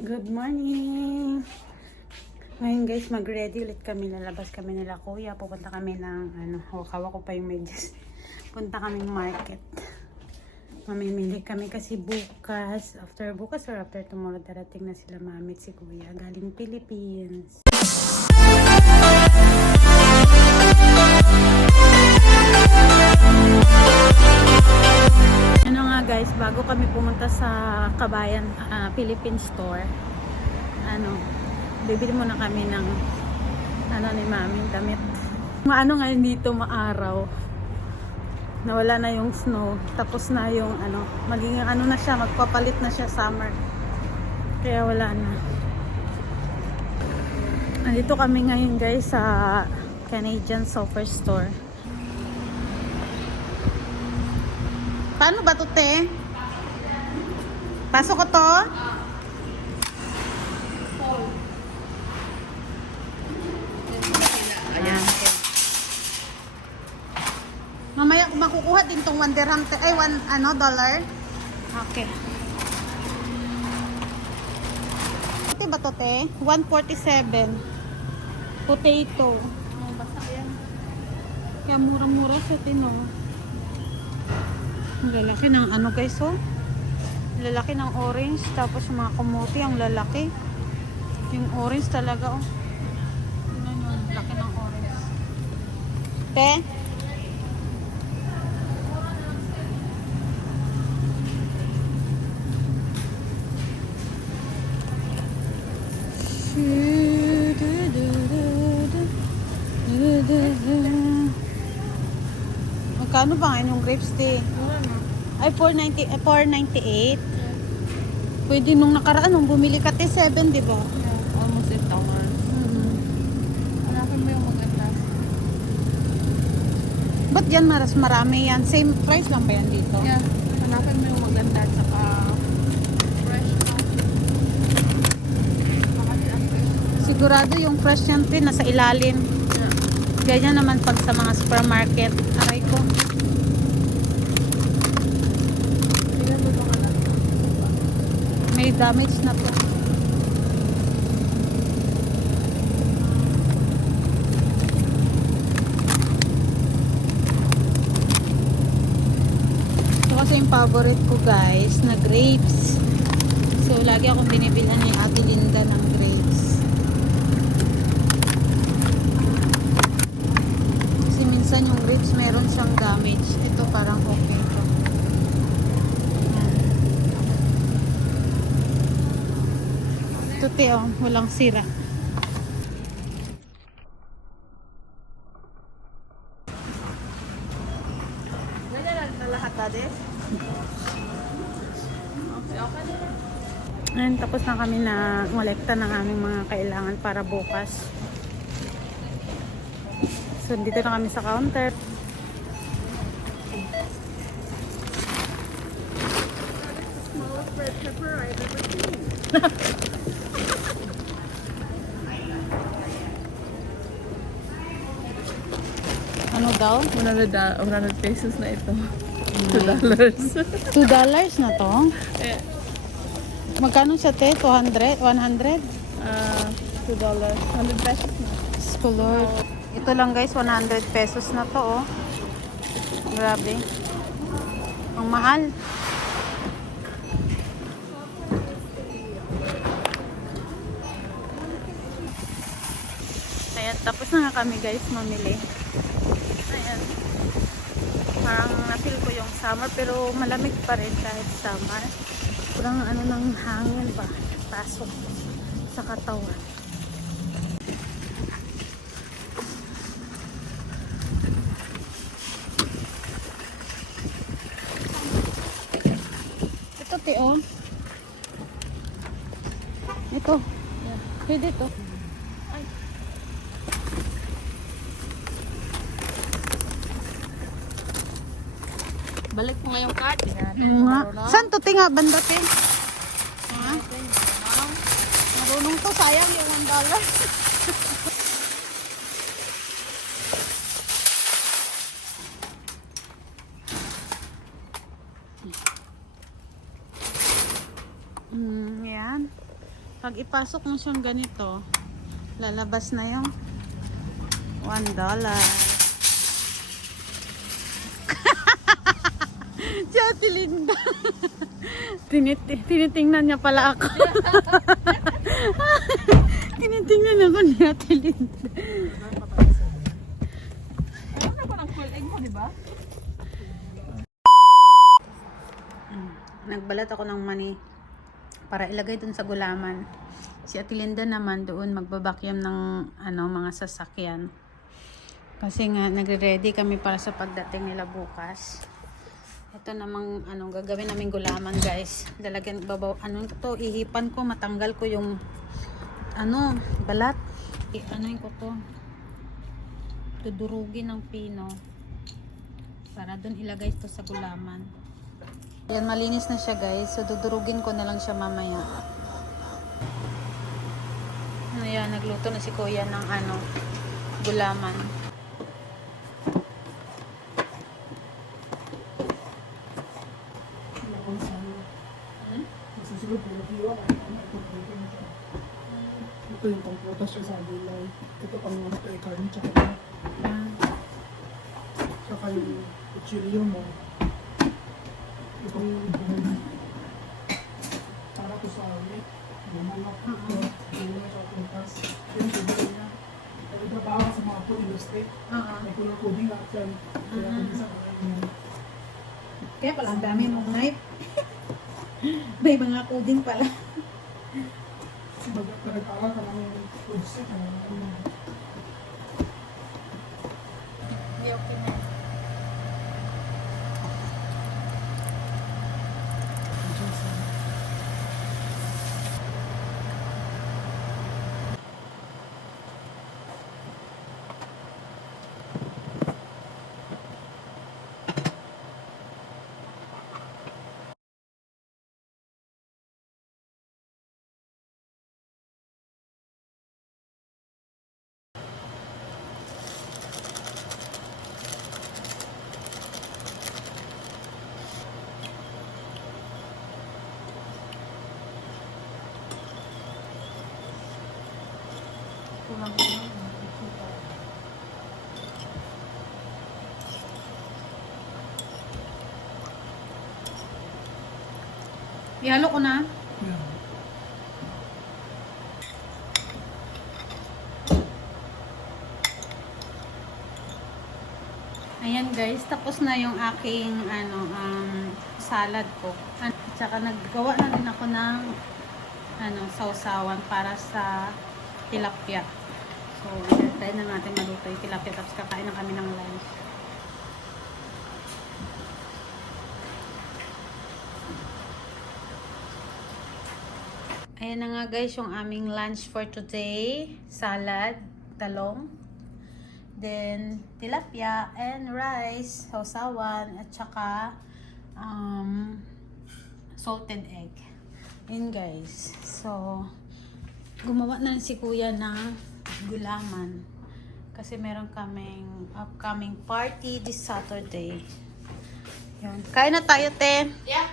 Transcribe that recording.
Good morning! Ngayon guys, mag-ready ulit kami. Lalabas kami nila kuya. Pupunta kami ng, hawak ko pa yung medyas. Punta kami market. Mamimili kami kasi bukas, after bukas or after tomorrow, darating na sila mami at si kuya. Galing Philippines. Ano nga guys, bago kami pumunta sa Kabayan Philippine Store, bibili muna kami ng ni maming damit. Maano ngayon dito, maaraw. Nawala na yung snow, tapos na yung magiging na siya, magpapalit na siya summer. Kaya wala na. Andito kami ngayon guys sa Canadian Superstore. Paano ba to, te? Pasok ko to? Ayan. Okay. Mamaya makukuha din tong $1, ay $1 Okay. Ito ba to, te? 147. Potato. Oh, basta yan. Kaya mura-mura sa tino. Ang lalaki ng guys, oh. Lalaki ng orange, tapos yung mga kamote ang lalaki. Yung orange talaga, oh. Tingnan nyo, laki ng orange. Te? Magkano ba ngayon yung grapes, te? Ay, 498. Pwede nung nakaraan, nung bumili ka, te, 7, di ba? Yeah, almost 8,000. Hanapin mo yung maganda. Ba't yan marami yan? Same price lang ba yan dito? Yeah, hanapin mo yung maganda at saka fresh na. Sigurado yung fresh yan, te, nasa ilalim. Yeah. Ganyan naman pag sa mga supermarket. Aray ko. May damage na to. Ito kasi yung favorite ko guys, na grapes. So lagi akong binibilhan ni Ate Linda ng grapes. Kasi minsan yung grapes meron siyang damage. Ito parang okay to. Ito, te, oh, walang sira. Ganyan lang na lahat, ate? Okay. Ayun, tapos na kami na molekta ng aming mga kailangan para bukas. So, dito na kami sa counter. Smallest red pepper I've ever seen. Ano daw? 100 pesos na ito. $2. $2 na to? Eh, Magkano siya, te? 200? 100? $2. 100 pesos na. Lord. Ito lang guys, 100 pesos na to, oh. Grabe. Ang mahal. Ayan, tapos na nga kami guys mamili. Ayan. Parang na-feel ko yung summer pero malamig pa rin kahit summer. Parang ng hangin ba? Pasok sa katawan. Ito, te, oh. Ito. Yeah. Pwede to. Ay. Balik mo nga yung card. Saan to, te, nga banda, te? Ha? Marunong to, sayang yung $1. Yan. Pag ipasok mo siyang ganito, lalabas na yung $1. Si Ate Linda. Tinitingnan niya pala ako. Tinitingnan ako ni Ate Linda. Alam na ba ng full egg mo, di ba? Nagbalat ako ng mani para ilagay dun sa gulaman. Si Ate Linda naman doon magbabakyam ng mga sasakyan. Kasi nga nagre-ready kami para sa pagdating nila bukas. Ito namang gagawin naming gulaman, guys. Dalagyan ihipan ko, matanggal ko yung balat. Ko to. Dudurugin ng pino para doon ilagay ito sa gulaman. Yan, malinis na siya, guys. So dudurugin ko na lang siya mamaya. Ayan, nagluto na si Kuya ng gulaman. Ito yung pangprutas siya sa gulay. Ito pang karne, tsaka yung kuchilyo mo. Ito yung para ko sa ulit. Bumanap ito. Gulay sa prutas. Yung gulay niya. Kaya trabaho sa mga food industry. May color coding lahat yan. Kaya kung isa Kaya pala ang dami mong knife. May mga coding pala. Nag-aaral ka ng food set. Hindi, okay na. Ihalo ko na. Yeah. Ayan, guys, tapos na yung aking salad ko. At saka naggawa na din ako ng sausawan para sa tilapia. So, try na natin maluto yung tilapia, tapos kakain na kami ng lunch. Ayan na nga, guys, yung aming lunch for today. Salad, talong, then tilapia and rice, sausawan, at saka salted egg. Yun, guys. So, gumawa na si Kuya ng gulaman. Kasi meron kaming upcoming party this Saturday. Yun. Kain na tayo, te. Yeah.